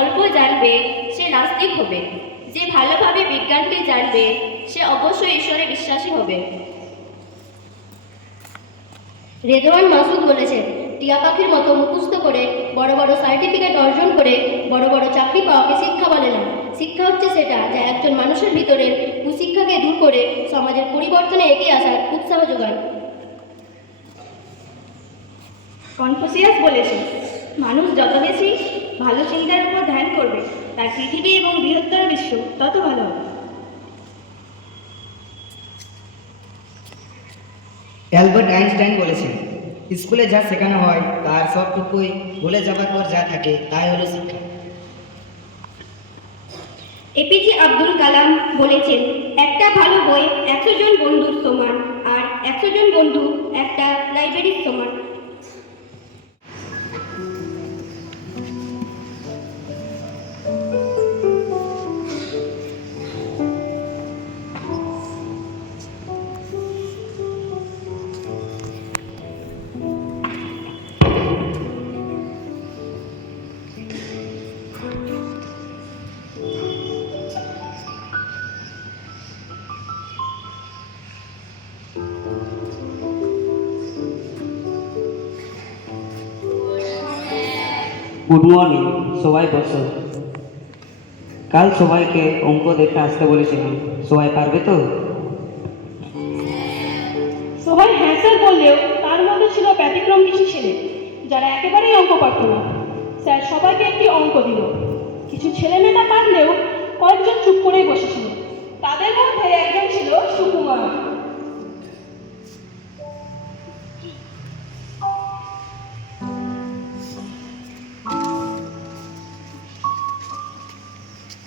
অল্প জানবে সে নাস্তিক হবে, যে ভালোভাবে বিজ্ঞানকে জানবে সে অবশ্যই ঈশ্বরে বিশ্বাসী হবে। রেদওয়ান মাসুদ বলেছেন, টিয়া পাখির মতো মুখস্থ করে বড় বড় সার্টিফিকেট অর্জন করে বড় বড় চাকরি পাওয়াকে শিক্ষা বলে না। শিক্ষা হচ্ছে সেটা যা একজন মানুষের ভিতরের কুশিক্ষাকে দূর করে সমাজের পরিবর্তনে এগিয়ে আসার উৎসাহ যোগায়। কনফুসিয়াস বলেছেন, মানুষ যত বেশি ভালো চিন্তার উপর ধ্যান করবে তার পৃথিবী এবং বৃহত্তর বিশ্ব তত ভালো হবে। অ্যালবার্ট আইনস্টাইন বলেছেন, স্কুলে যা শেখানো হয় তার সবটুকুই ভুলে যাবার পর যা থাকে তাই হলো শিক্ষা। এপিজে আব্দুল কালাম বলেছেন, একটা ভালো বই 100 জন বন্ধুর সমান, আর 100 জন বন্ধু একটা লাইব্রেরির সমান। গুড মর্নিং, সবাই বসো। কাল সবাইকে অঙ্ক দেখে আসতে বলেছিলাম, সবাই পারবে তো? সবাই হ্যাঁ স্যার বললেও তার মধ্যে ছিল ব্যতিক্রম কিছু ছেলে যারা একেবারেই অঙ্ক পারত না। স্যার সবাইকে একটি অঙ্ক দিল। কিছু ছেলেমেয়েরা পারলেও কয়েকজন চুপ করেই বসেছিল। তাদের মধ্যে একজন ছিল সুকুমার।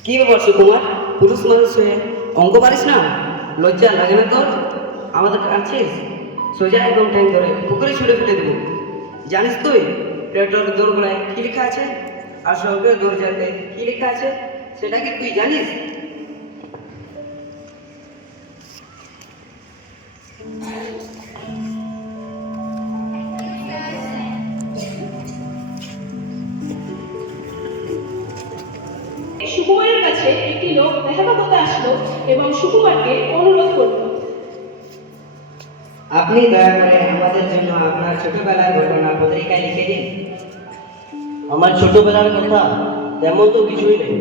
কি ব্যাপার সুকুমার, পুরুষ মানুষ হয়ে অঙ্ক পারিস না? লজ্জা লাগে না তোর? আমাদের কাছিস সোজা একদম টাইম ধরে পুকুরে ছুটে ফেলে দেবো। জানিস তুই পেট্রোল দোরগোড়ায় কী লেখা আছে আর সঙ্গের দরজাতে কী লেখা আছে সেটা কি তুই জানিস? সুকুমারের কাছে একটি লোক দেখা করতে আসলো এবং সুকুমারকে অনুরোধ করল, আপনি দয়া করে আমাদের জন্য আপনার ছোটবেলার ঘটনা পত্রিকায় লিখে দিন। আমার ছোটবেলার কথা তেমন তো কিছুই নেই।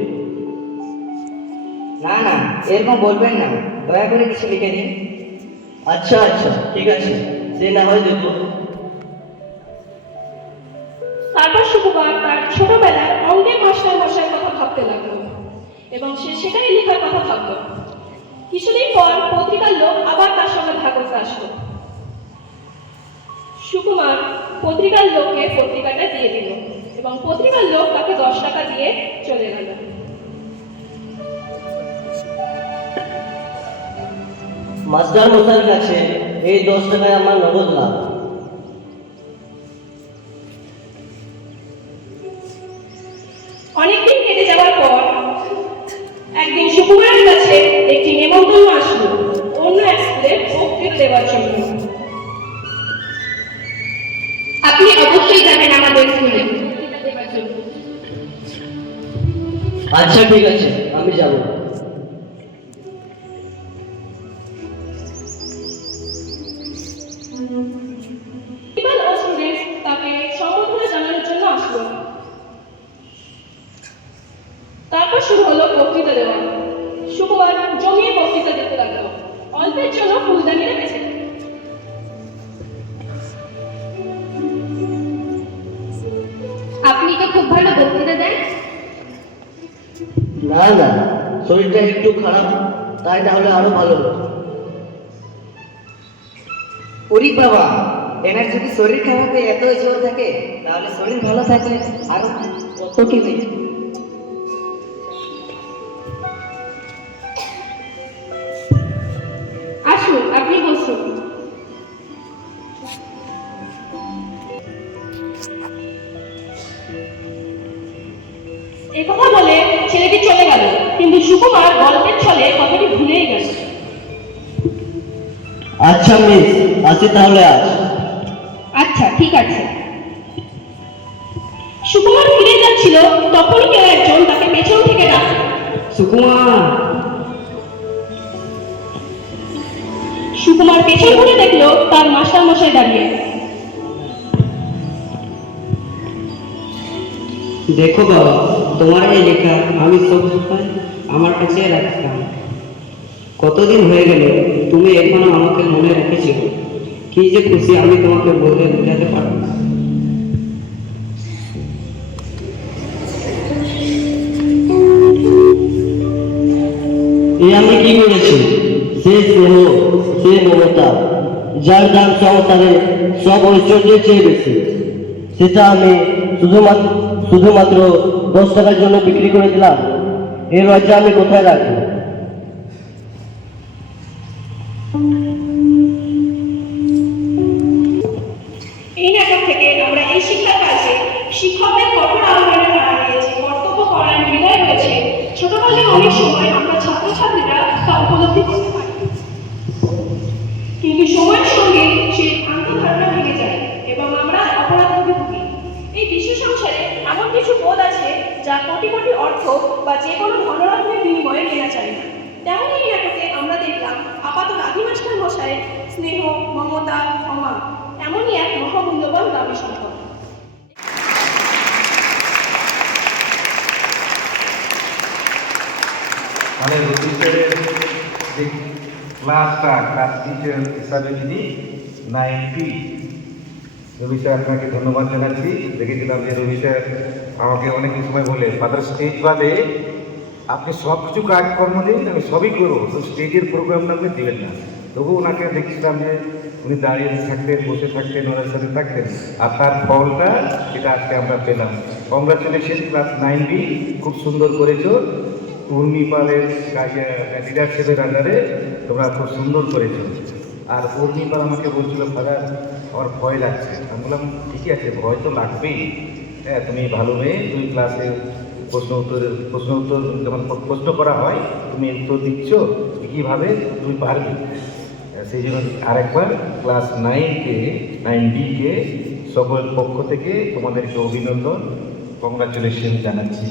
না না, এরকম বলবেন না, দয়া করে কিছু লিখে দিন। আচ্ছা আচ্ছা, ঠিক আছে, সে না হয় দেখো। তারপর সুকুমার তার ছোটবেলার অঙ্কের মাস্টার মশাইয়ের কথা ভাবতে লাগলো এবং সে সেটাই লেখার কথা ভাবল। কিছুদিন পর পত্রিকার লোক আবার তার সঙ্গে দেখা করতে আসলো। সুকুমার পত্রিকার লোককে পত্রিকাটা দিয়ে দিল এবং পত্রিকার লোক তাকে 10 টাকা দিয়ে চলে গেল। মাস্টার মশাইয়ের কাছে এই 10 টাকায় আমার নগদ লাভ। অনেকদিন কেটে যাওয়ার পর একদিন সুকুমারের কাছে একটি নেমন্তন্ন আসলো অন্য এক স্কুলে বক্তৃতা দেওয়ার জন্য। আপনি অবশ্যই যাবেন আমাদের স্কুলে বক্তৃতা দেওয়ার জন্য। আচ্ছা ঠিক আছে, আমি যাব। প্রিন্সিপাল ও স্টুডেন্টস তাকে সম্বর্ধনা জানানোর জন্য আসলো। তারপর শুরু হলো বক্তৃতা দেওয়া। সুকুমার জমিয়ে বক্তৃতা দিতে লাগলো। অল্পের জন্য ফুলদানিটা বেঁচে গেল। আপনি তো খুব ভালো বক্তৃতা দেন। না না, শরীরটা একটু খারাপ, তাই তাহলে আরো ভালো হতো। ওরে বাবা, এনার যদি শরীর খারাপ হয়ে এত জোর থাকে তাহলে শরীর ভালো থাকলে আরো কত কি হয়ে যাবে। আসুন, আপনি বসুন। একথা বলে ছেলেটি চলে গেল, কিন্তু সুকুমার গল্পের ছলে কথাটি ভুলেই গেল। আচ্ছা মিস, আসি তাহলে আজ। আচ্ছা ঠিক আছে। সুকুমার ফিরে যাচ্ছিল, তখনই কেউ একজন তাকে পেছন থেকে ডাকে। সুকুমার! সুকুমার পেছন ঘুরে দেখলো তার মাস্টার মশাই দাঁড়িয়ে। দেখো বাবা, তোমার এই লেখা আমি সব সময় আমার কাছে রাখতাম। কতদিন হয়ে গেল, তুমি এখনো আমাকে মনে রেখেছো। কি যে খুশি আমি তোমাকে বলে বোঝাতে পারবো না। এ আমি কি করেছি? সে স্নেহ, সে মমতা, যার দাম সংসারে সব ঐশ্বর্যের চেয়ে বেশি, সেটা আমি শুধুমাত্র 10 টাকার জন্য বিক্রি করে দিলাম। এর লজ্জা আমি কোথায় রাখবো? এই নাটক থেকে আমরা এই শিক্ষা পাই যে শিক্ষকদের কঠোর আহ্বানের আড়ালে যে কর্তব্য করার হৃদয় রয়েছে, ছোটবেলায় অনেক সময় আমরা ছাত্রছাত্রীরা তা উপলব্ধি করতে পারি, কিন্তু সময়ের সঙ্গে সেই আন্তধারণা ভেঙে যায় এবং আমরা অপরাধে ভুগি। এই বিশ্ব সংসারে এমন কিছু বোধ আছে যা কোটি কোটি অর্থ বা যে কোনো ধনরত্নের বিনিময়ে কেনা যায় না। তেমনই এই নাটকে আমরা দেখলাম আপাত রাধি মাস্টার মশাইয়ের স্নেহ, মমতা, ক্ষমা এমনই এক মহামূল্যবান দাবি সম্পদ। মানে রবীন্দ্রের যে ক্লাস টিচার হিসাবে যিনি 90, রবি স্যার আপনাকে ধন্যবাদ জানাচ্ছি। দেখেছিলাম যে রবি স্যার আমাকে অনেক সময় বলে, ফাদার স্টেজ বাদে আপনি সব কিছু কাজকর্ম দিন, আমি সবই করবো, তো স্টেজের প্রোগ্রামটা আপনি দেবেন না। তবু ওনাকে দেখছিলাম যে উনি দাঁড়িয়ে থাকতেন, বসে থাকতেন, ওনার সাথে থাকতেন, আর তার ফলটা সেটা আজকে আমরা পেলাম। কংগ্রাচুলেশন ক্লাস 9B, খুব সুন্দর করেছো। উর্মিপালের লিডারশিপের আন্ডারে তোমরা খুব সুন্দর করেছো। আর উর্মিপাল আমাকে বলছিল, ফাদার আমার ভয় লাগছে। আমি বললাম ঠিকই আছে, ভয় তো লাগবেই। হ্যাঁ, তুমি ভালো মেয়ে, তুমি ক্লাসে প্রশ্ন উত্তর যেমন প্রশ্ন করা হয় তুমি উত্তর দিচ্ছ, কীভাবে তুমি পারবে। সেই জন্য আরেকবার ক্লাস 9B কে সকল পক্ষ থেকে তোমাদেরকে অভিনন্দন, কংগ্রাচুলেশন জানাচ্ছি।